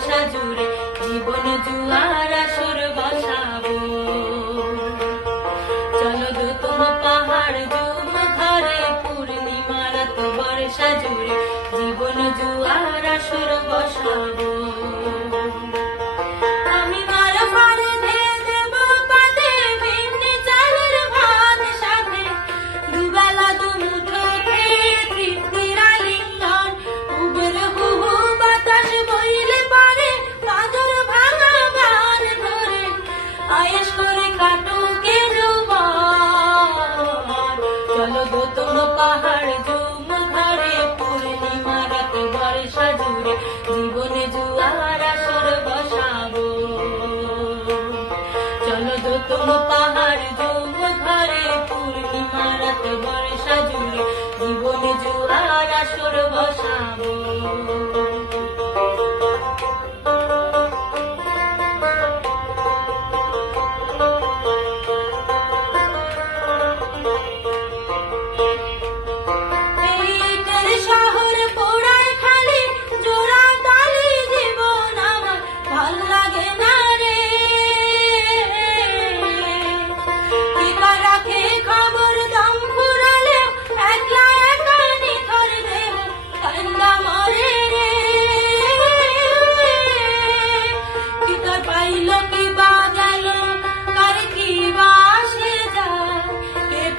ভাষা জুড়ে জীবন জুয়া তোর পাহাড় জমা ধারে, পূর্ণিমা রাত ঘরে সাজুরে জীবনে জুয়ার আসর বসাবো। চলো তো তোর পাহাড় জমা ধারে, পূর্ণিমা রাত ঘরে সাজুরে জীবনে জুয়ার আসর বসাবো।